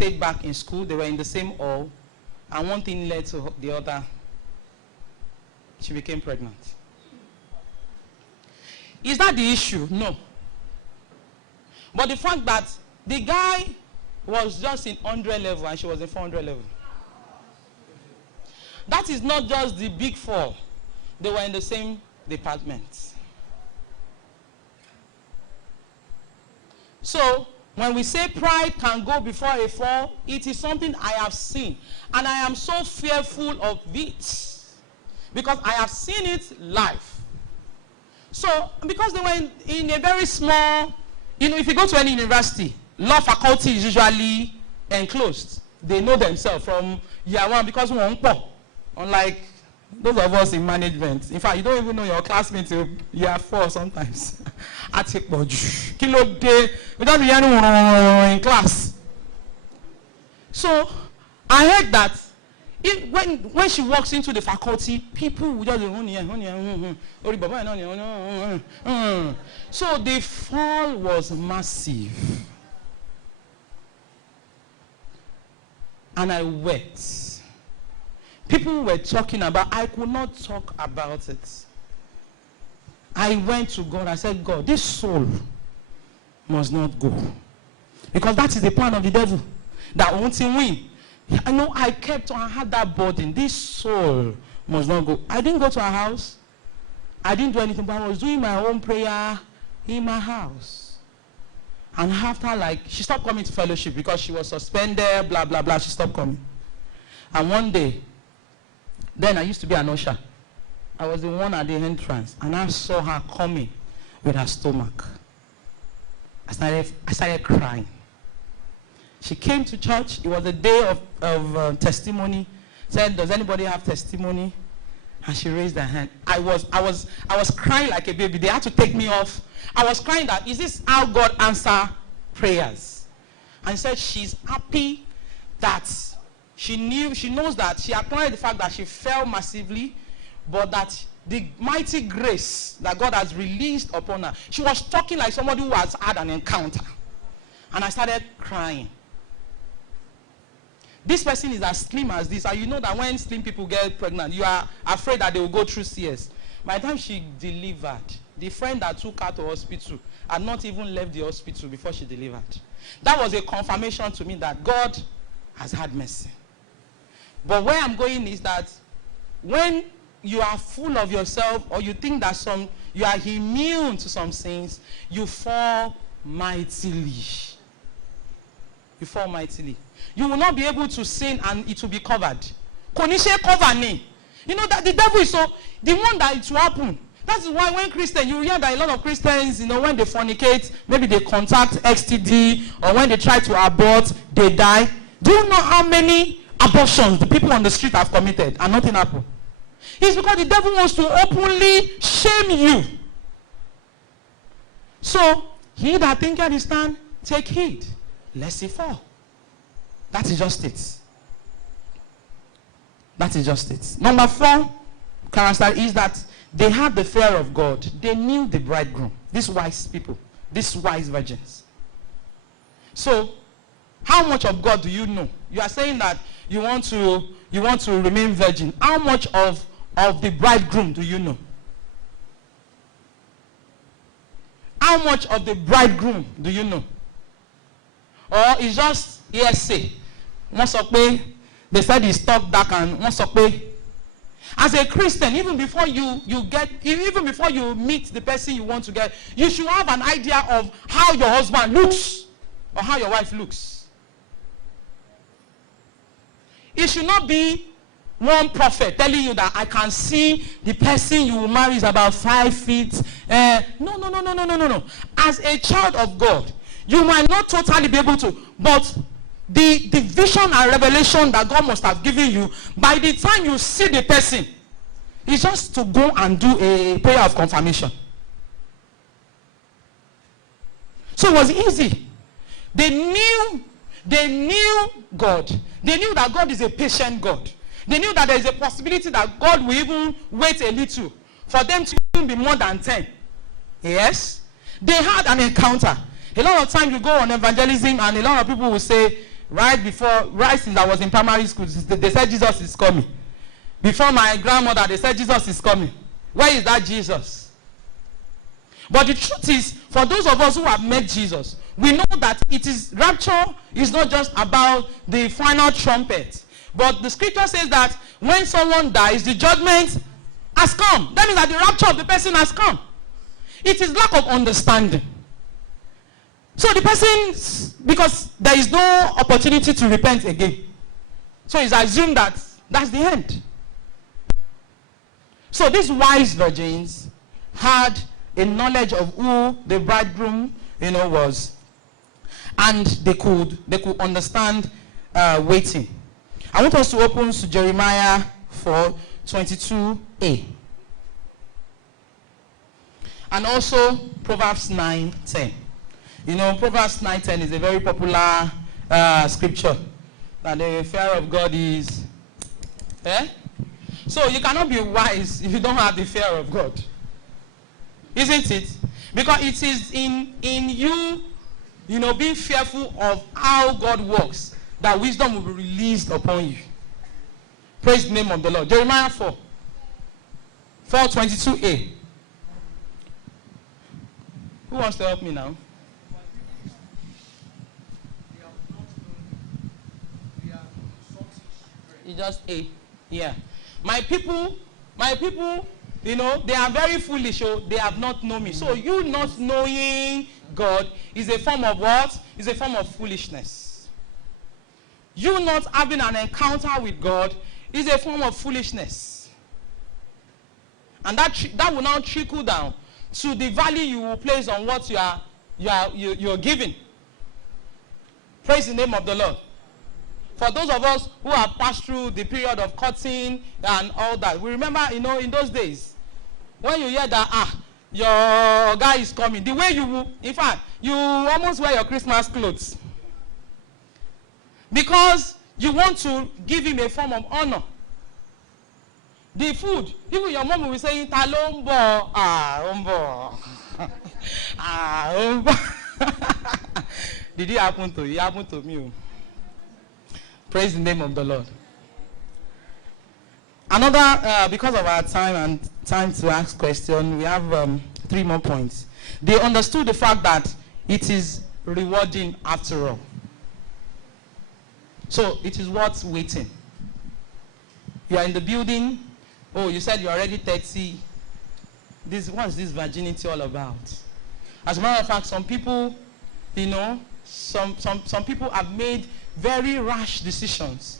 stayed back in school. They were in the same hall. And one thing led to the other. She became pregnant. Is that the issue? No. But the fact that the guy was just in 100 level and she was in 400 level. That is not just the big four. They were in the same department. So, when we say pride can go before a fall, it is something I have seen. And I am so fearful of it. Because I have seen it live. So, because they were in a very small, if you go to any university, law faculty is usually enclosed. They know themselves from year one because we are unlike those of us in management. In fact, you don't even know your classmates till year 4 sometimes. Kilo day, without the in class. So, I heard that when she walks into the faculty, people will just so the fall was massive. And I wept. People were talking about, I could not talk about it. I went to God, I said, God, this soul must not go. Because that is the plan of the devil. That won't win. I know I kept on, I had that burden. This soul must not go. I didn't go to her house. I didn't do anything, but I was doing my own prayer in my house. And after, she stopped coming to fellowship because she was suspended, blah, blah, blah. She stopped coming. And one day, then I used to be an usher. I was the one at the entrance, and I saw her coming with her stomach. I started crying. She came to church. It was a day of testimony. Said, "Does anybody have testimony?" And she raised her hand. I was crying like a baby. They had to take me off. I was crying that, is this how God answers prayers? And said she's happy that she knows that she acknowledged the fact that she fell massively, but that the mighty grace that God has released upon her. She was talking like somebody who has had an encounter. And I started crying. This person is as slim as this. And you know that when slim people get pregnant, you are afraid that they will go through CS. By the time she delivered, the friend that took her to hospital had not even left the hospital before she delivered. That was a confirmation to me that God has had mercy. But where I'm going is that when you are full of yourself, or you think that you are immune to some sins, you fall mightily. You fall mightily. You will not be able to sin and it will be covered. Konishe cover me. You know that the devil is the one that it will happen. That's why when Christians, you hear that a lot of Christians, when they fornicate, maybe they contact STD, or when they try to abort, they die. Do you know how many abortions the people on the street have committed and nothing happened? It's because the devil wants to openly shame you. So, he that thinketh he stand, take heed, lest he fall. That is just it. That is just it. Number 4 character is that they had the fear of God. They knew the bridegroom. These wise people. These wise virgins. So, how much of God do you know? You are saying that you want to remain virgin. How much of the bridegroom do you know? How much of the bridegroom do you know? Or it's just hearsay? They said he's talk dark and as a Christian, even before you meet the person you want to get, you should have an idea of how your husband looks or how your wife looks. It should not be one prophet telling you that I can see the person you will marry is about 5 feet. No. As a child of God, you might not totally be able to, but the vision and revelation that God must have given you, by the time you see the person, is just to go and do a prayer of confirmation. So it was easy. They knew God. They knew that God is a patient God. They knew that there is a possibility that God will even wait a little for them to even be more than 10. Yes? They had an encounter. A lot of times you go on evangelism and a lot of people will say, right since I was in primary school, they said Jesus is coming. Before my grandmother, they said Jesus is coming. Where is that Jesus? But the truth is, for those of us who have met Jesus, we know that rapture is not just about the final trumpet. But the scripture says that when someone dies, the judgment has come. That means that the rapture of the person has come. It is lack of understanding. So the person, because there is no opportunity to repent again, so it's assumed that that's the end. So these wise virgins had a knowledge of who the bridegroom, was, and they could understand waiting. I want us to open to Jeremiah 4:22a, and also Proverbs 9:10. Proverbs 9:10 is a very popular scripture. That the fear of God is. So you cannot be wise if you don't have the fear of God. Isn't it? Because it is in you, being fearful of how God works, that wisdom will be released upon you. Praise the name of the Lord. Jeremiah 4:22a. Who wants to help me now? It's just A. Yeah. My people, they are very foolish. They have not known me. So you not knowing God is a form of what? Is a form of foolishness. You not having an encounter with God is a form of foolishness. And that will now trickle down to the value you will place on what you're giving. Praise the name of the Lord. For those of us who have passed through the period of courting and all that, we remember, in those days, when you hear that, your guy is coming, the way you will, in fact, you almost wear your Christmas clothes. Because you want to give him a form of honor. The food, even your mom will be saying, Talombo, umbo. Umbo. Did it happen to you? It happened to me. Praise the name of the Lord. Another, because of our time and time to ask questions, we have 3 more points. They understood the fact that it is rewarding after all. So it is worth waiting. You are in the building. Oh, you said you're already 30. What is this virginity all about? As a matter of fact, some people, some people have made very rash decisions